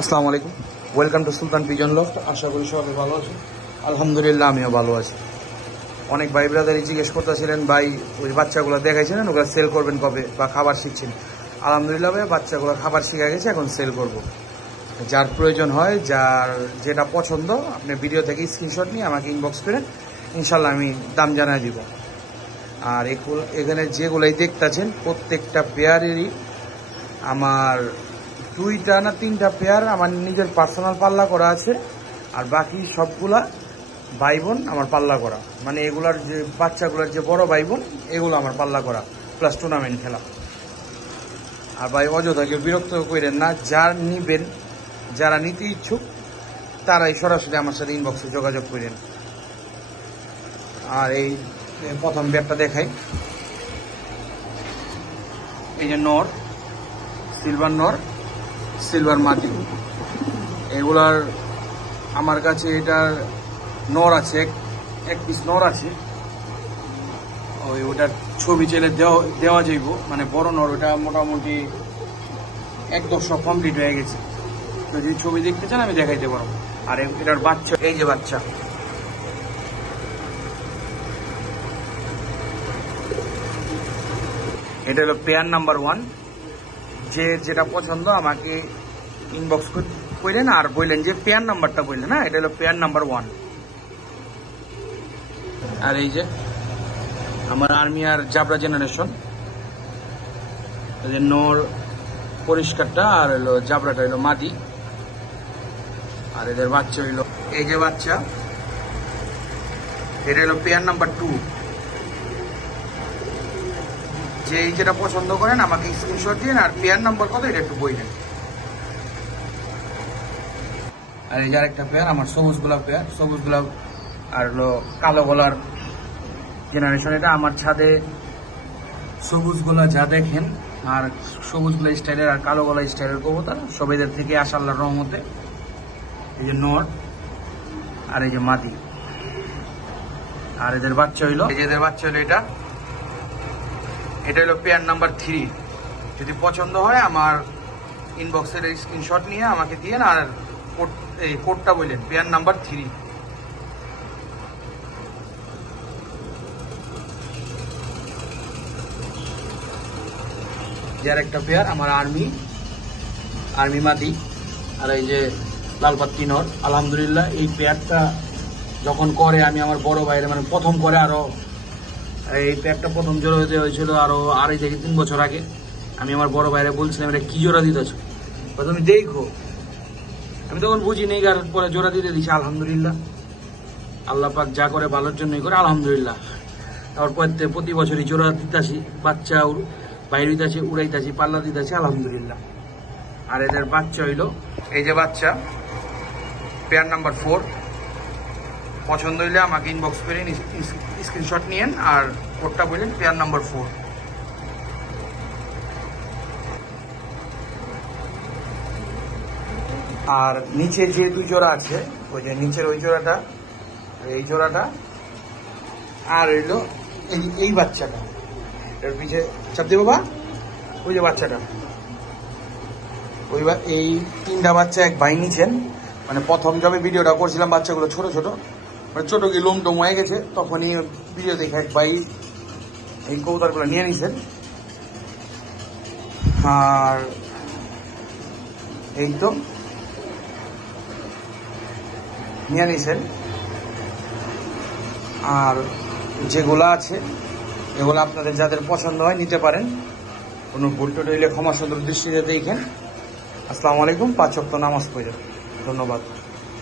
আসসালামু আলাইকুম, welcome to Sultan pigeon loft. আশা করি সবাই ভালো আছে। আলহামদুলিল্লাহ আমিও ভালো আছি। অনেক ভাই ব্রাদারই জিজ্ঞেস করতেছিলেন, ভাই ওই বাচ্চাগুলো দেখাইছিলেন ওগুলো সেল করবেন কবে বা খাবার শিখছেন। আলহামদুলিল্লাহ ভাই বাচ্চাগুলো খাবার শিখে গেছে, এখন সেল করব। যার প্রয়োজন হয়, যার যেটা পছন্দ, আপনি ভিডিও থেকে স্ক্রিনশট নিয়ে আমাকে ইনবক্স করেন, ইনশাল্লাহ আমি দাম জানাই দিব। আর এখানে যেগুলোই দেখতেছেন প্রত্যেকটা পেয়ারেরই আমার 2টা না 3টা পেয়ার আমার নিজের পার্সোনাল পাল্লা করা আছে, আর বাকি সবগুলা ভাই বোন আমার পাল্লা করা। মানে এগুলার যে বাচ্চাগুলোর যে বড় ভাই বোন, এগুলো আমার পাল্লা করা প্লাস টুর্নামেন্ট খেলা। আর ভাই অযথা কেউ বিরক্ত করেন না, যার নিবেন, যারা নিতে ইচ্ছুক তারাই সরাসরি আমার সাথে ইনবক্সে যোগাযোগ করেন। আর এই প্রথম ব্যাগটা দেখাই, এই যে নর, সিলভার মাটি। এগুলার আমার কাছে এটার নর আছে, এক পিস নর আছে। ওটার ছবি চাইলে দেওয়া যাইব, মানে বড় নর, ওটা মোটামুটি 1-10 কমপ্লিট হয়ে গেছে। যদি ছবি দেখতে চান আমি দেখাইতে পারবো। আর এটার বাচ্চা, এই যে বাচ্চা, এটা হলো পেয়ার নাম্বার 1। যে যেটা পছন্দ আমাকে ইনবক্স করেন আর বললেন যে পেয়ার নাম্বারটা বললেন, না এটা হলো পেয়ার নাম্বার 1। আর এই যে আমার আর্মি আর জাবরা জেনারেশন, এই যে নর পরিষ্কারটা আর হলো জাবরাটা হলো মাটি। আর এদের বাচ্চা হইলো, এই যে বাচ্চা, এটা হলো পেয়ার নাম্বার 2। যে যেটা পছন্দ করেন আমাকে স্ক্রিনশট দিন, আর পেয়ার নাম্বার কত এটা একটু বললেন। আর এই যে আরেকটা পেয়ার আমার সবুজ গোলাপ পেয়ার, সবুজ গোলাপ আর হলো কালো গলার জেনারেশন। এটা আমার ছাদে সবুজ গোলা যা দেখেন, আর সবুজ গোলা স্টাইলের আর কালো গলা স্টাইলের কবুতর সব এদের থেকে আসে আল্লাহর রহমতে। এই যে নর আর এই যে মাদি। আর এদের বাচ্চা হইলো, এই যে এদের বাচ্চা হইলো এটা হলো পেয়ার নাম্বার 3। যদি পছন্দ হয় আমার ইনবক্সের স্ক্রিনশট নিয়ে আমাকে দিয়েন, আর এই কোডটা বললেন পেয়ার নাম্বার 3। যার একটা পেয়ার আমার আর্মি মাদি। আর এই যে লালপাত্তি নর। আলহামদুলিল্লাহ এই পেয়ারটা যখন করে আমি আমার বড় ভাইয়ের, মানে প্রথম করে, আরো এই পেয়ারটা প্রথম জোড়া হতে হয়েছিল আরো 2.5 থেকে 3 বছর আগে। আমি আমার বড় ভাইরে বলছিলাম এটা কি জোড়া দিতেছ, তুমি দেখো। আমি তখন বুঝি নেই, আর পরে জোড়া দিতে দিছি। আলহামদুলিল্লাহ আল্লাহ পাক যা করে ভালোর জন্যই করে, আলহামদুলিল্লাহ। তারপর প্রতি বছরই জোড়া দিতেছি, বাচ্চা বাইরে দিতেছি, উড়াইতেছি, পাল্লা দিতেছি, আলহামদুলিল্লাহ। আর এদের বাচ্চা হইলো, এই যে বাচ্চা পেয়ার নাম্বার 4। পছন্দ হইলে আমাকে ইনবক্স করে স্ক্রিনশট নিয়েন আর কোডটা বললেন পেয়ার নাম্বার 4। আর নিচে যে 2 জোড়া আছে, ওই যে নিচের ওই জোড়াটা, এই জোড়াটা, আর হইলো এই বাচ্চাটা। এর পিছে চাপ দিয়ে বাবা, ওই যে বাচ্চাটা, এই 3টা বাচ্চা এক ভাই নিছেন। মানে প্রথম যবে ভিডিওটা করছিলাম বাচ্চাগুলো ছোট ছোট, মানে ছোট কি লোম টোম হয়ে গেছে, তখনই ভিডিও দেখে এক ভাই এই কবুতরগুলো নিয়ে নিছেন। আর এই তো নিয়ে নিছেন। আর যেগুলো আছে এগুলো আপনাদের যাদের পছন্দ হয় নিতে পারেন। কোনো ভুল টুল হইলে ক্ষমা সুন্দর দৃষ্টিতে দেখেন। আসসালামু আলাইকুম। 5 ওয়াক্ত নামাজ পড়ে, ধন্যবাদ।